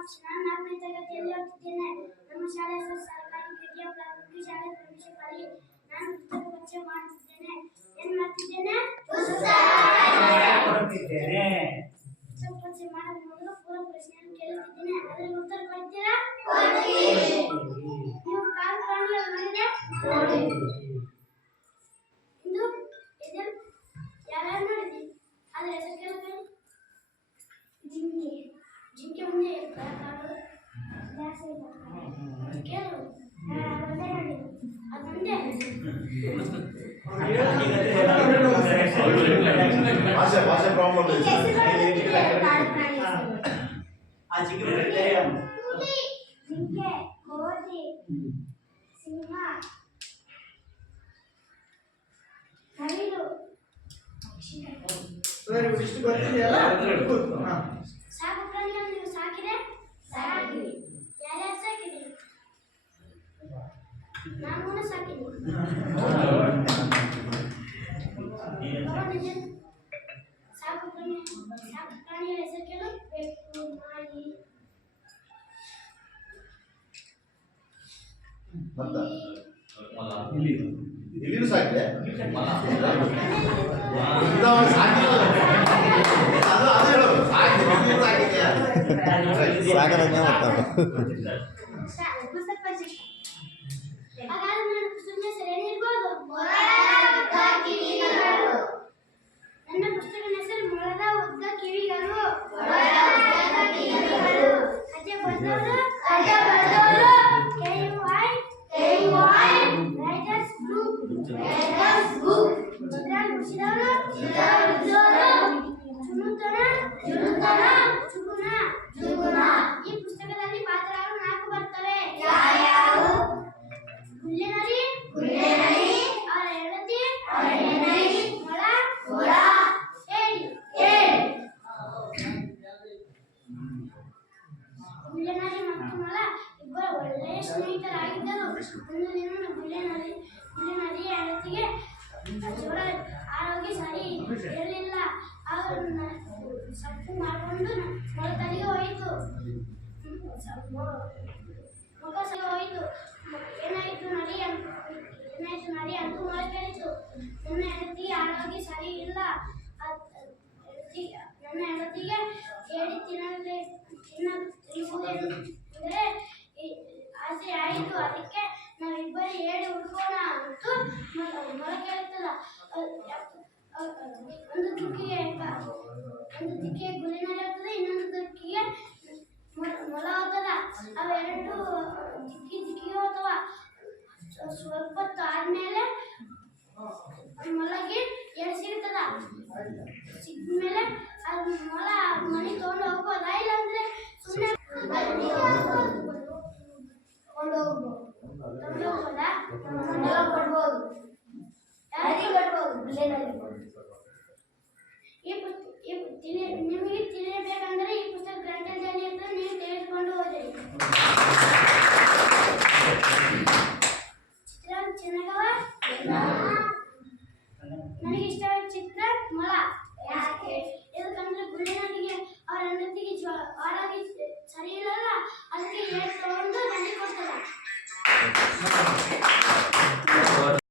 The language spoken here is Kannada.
ನಾನು 4ನೇ ತರಗತಿಯಲ್ಲಿ ಓದುತ್ತಿದ್ದೇನೆ. ನಮ್ಮ ಶಾಲೆ ಹೆಸರು ಸರ್ಕಾರಿ ಕಿರಿಯ ಪ್ರಾಥಮಿಕ ಶಾಲೆ ಪ್ರವೇಶಕ್ಕಾಗಿ ನಾನು ಪುಸ್ತಕ ಪರಿಚಯ ಮಾಡುತ್ತಿದ್ದೇನೆ. ಏನು ಮಾಡ್ತಿದ್ದೇನೆ? ಪುಸ್ತಕ ಪರಿಚಯ ಮಾಡಲು ಮೊದಲು ಪೂರ್ವ ಪ್ರಶ್ನೆಯನ್ನು ಕೇಳುತ್ತಿದ್ದೇನೆ. ಅದಕ್ಕೆ ಉತ್ತರ ಕೊಡ್ತೀರಾ? ನೀವು ಕಾಡು ಪ್ರಾಣಿಗಳು ನೋಡಿದೆ? ಇಂದು ಯಾರ್ಯಾರು ನೋಡಿದ್ರಿ? ಅದರ ಹೆಸರು ಕೇಳಿದ್ರೆ ಜಿಂಕೆ ಮುಂದೆ ಕಾಡು ಜಾಸ್ತಿ ಕೇಳು ಅದೊಂದೇ ಭಾಷೆ ಪ್ರಾಬ್ಲಮ್ ಜಿಂಕೆ, ಕೋತಿ, ಸಿಂಹ, ನವಿಲು, ಸಾಕು ಪ್ರಾಣಿಗಳನ್ನು ನೀವು ಸಾಕಿದೆ? ಯಾರ್ಯಾರು ಸಾಕಿದೆ? ನಾನು ಸಾಕಿದ್ದೀನಿ. ಸಾಕು ಪ್ರಾಣಿಗಳ ಹೆಸರು ಕೇಳು. ಬೆಕ್ಕು, ನಾಯಿ, ಇಲ್ಲಿನೂ ಸಾಕಿದೆ. ನನ್ನ ಪುಸ್ತಕದ ಹೆಸರು ಮೊಲದ ಉದ್ದ ಕಿವಿಗಳು. ಕಥೆ ಬರೆದವರು ರೈಟರ್ಸ್ ಗ್ರೂಪ್. ಚಿತ್ರ ಬಿಡಿಸಿದವರು ಚುಗುಣ. ಈ ಪುಸ್ತಕದಲ್ಲಿ ಪಾತ್ರಗಳು 4 ಬರ್ತವೆ. ಗುಲ್ಲೆನರಿ, ಅವರ ಹೆಂಡತಿ ಮೊಲ, ಏಡಿ. ಗುಲ್ಲೆನರಿ ಮತ್ತು ಮೊಲ ಇಬ್ಬರು ಒಳ್ಳೆಯ ಸ್ನೇಹಿತರಾಗಿದ್ದರು. ಒಂದು ದಿನ ಗುಲ್ಲೆನರಿ ಹೆಂಡತಿಗೆ ಜೋಳ ಆರೋಗ್ಯ ಸರಿ ಇರಲಿಲ್ಲ. ಅವರು ಸೊಪ್ಪು ಮಾಡಿಕೊಂಡು ಮೊಲತಲಿಗೆ ಹೋಯಿತು. ಏನಾಯಿತು ನಡಿ ಅಂತ ಮೊಲ ಕೇಳಿತು. ನನ್ನ ಹೆಂಡತಿಗೆ ಆರೋಗ್ಯ ಸರಿ ಇಲ್ಲ. ನನ್ನ ಹೆಂಡತಿಗೆ ಏಡಿ ತಿನ್ನುವುದೆಂದರೆ ಆಸೆ ಆಯಿತು. ಅದಕ್ಕೆ ನಾವಿಬ್ಬರು ಏಡಿ ಹುಡ್ಕೋಣ ಅಂತ ಮೊಲ ಕೇಳುತ್ತಲ್ಲ. ಒಂದು ದಿಕ್ಕಿಗೆ ಗುಲಿನರಿ ಹೋಗ್ತದೆ, ಇನ್ನೊಂದು ದಿಕ್ಕಿಗೆ ಮೊಲ ಹೋಗ್ತದ. ಅವೆರಡು ದಿಕ್ಕಿಗೆ ಹೋಗ್ತವ. ಸ್ವಲ್ಪ ಹೊತ್ತು ಆದ್ಮೇಲೆ ಮೊಲಗೆ ಏಳು ಸಿಗ್ತದ. ಸಿಕ್ಮೇಲೆ ಅದು ಮೊಲ ಮನೆ ತಗೊಂಡು ಹೋಗ್ಬೋದಾ? ಇಲ್ಲ ಅಂದ್ರೆ ಸುಮ್ಮನೆ ಕೊಡ್ಬೋದು. ನಿಮಗೆ ತಿಳಿಯಬೇಕಂದ್ರೆ ಈ ಪುಸ್ತಕ ಗ್ರಂಥಾಲಯದಲ್ಲಿ ಇರ್ತದೆ, ನೀವು ತೆಗೆದುಕೊಂಡು ಹೋದಿರಿ. ಚಿತ್ರ ಚೆನ್ನಾಗವ? ನನಗೆ ಇಷ್ಟವಾದ ಚಿತ್ರ ಮೊಲ.